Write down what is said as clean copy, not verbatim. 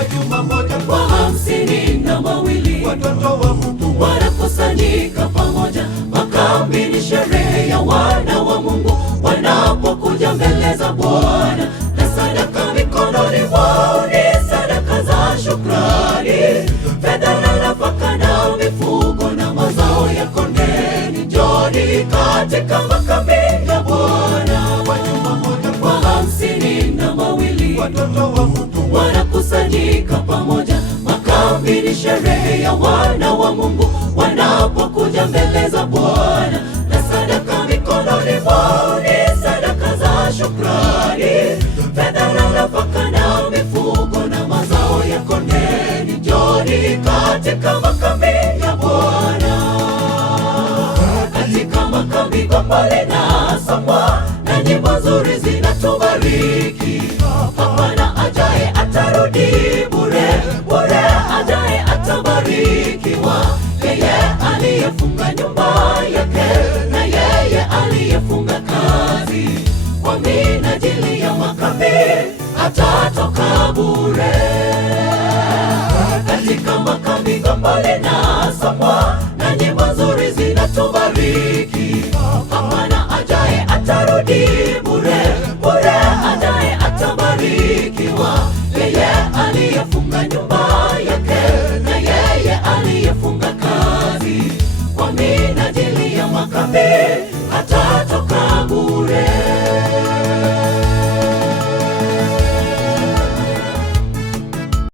kwa juma moja, kwa 52 watoto wa Mungu wanakusanyika pamoja. Makambi ni sherehe ya wana wa Mungu wanapokuja mbele za Bwana, na sadaka mikononi mwao ni sadaka za shukrani, fedha na nafaka na mifugo na mazao ya kondeni. Njoni katika makambi ya Bwana, kwa juma moja, kwa 52 watoto wa Mungu wanakusanyika pamoja. Makambi ni sherehe ya wana wa Mungu wanapokuja mbele za Bwana, na sadaka mikononi mwao ni sadaka za shukrani, fedha na nafaka na mifugo na mazao ya kondeni. Njoni katika makambi ya Bwana. Katika makambi gombo linasomwa na nyimbo nzuri zinatubariki. Hapana ajaye atarudi bure, bure ajaye atabarikiwa. Yeye aliyefunga nyumba yake na yeye aliyefunga kazi kwa minajili ya makambi atatoka bure. Katika makambi gombo linasomwa na nyimbo nzuri zinatubariki.